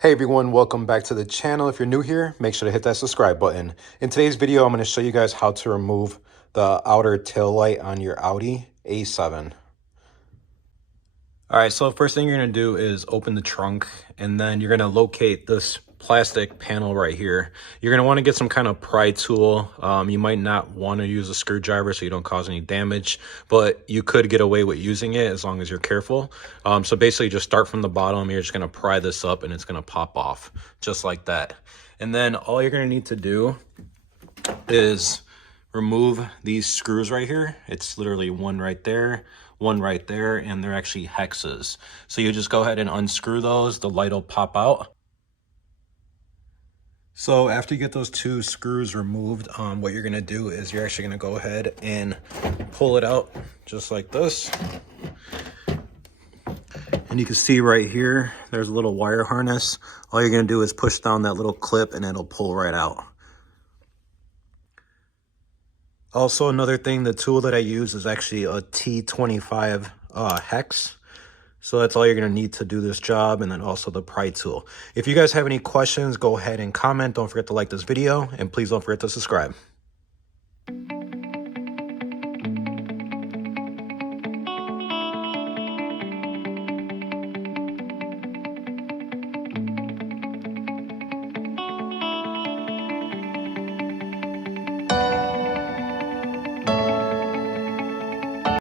Hey everyone, welcome back to the channel. If you're new here, make sure to hit that subscribe button. In today's video, I'm going to show you guys how to remove the outer tail light on your Audi A7. All right, so first thing you're going to do is open the trunk, and then you're going to locate this plastic panel right here. You're going to want to get some kind of pry tool. You might not want to use a screwdriver so you don't cause any damage, but you could get away with using it as long as you're careful. So basically just start from the bottom. You're just going to pry this up and it's going to pop off just like that. And then all you're going to need to do is remove these screws right here. It's literally one right there, and they're actually hexes. So you just go ahead and unscrew those, the light will pop out. So after you get those two screws removed, what you're gonna do is you're actually gonna go ahead and pull it out just like this. And you can see right here, there's a little wire harness. All you're gonna do is push down that little clip and it'll pull right out. Also, another thing, the tool that I use is actually a T25 hex. So that's all you're going to need to do this job, and then also the pry tool. If you guys have any questions, go ahead and comment. Don't forget to like this video, and please don't forget to subscribe.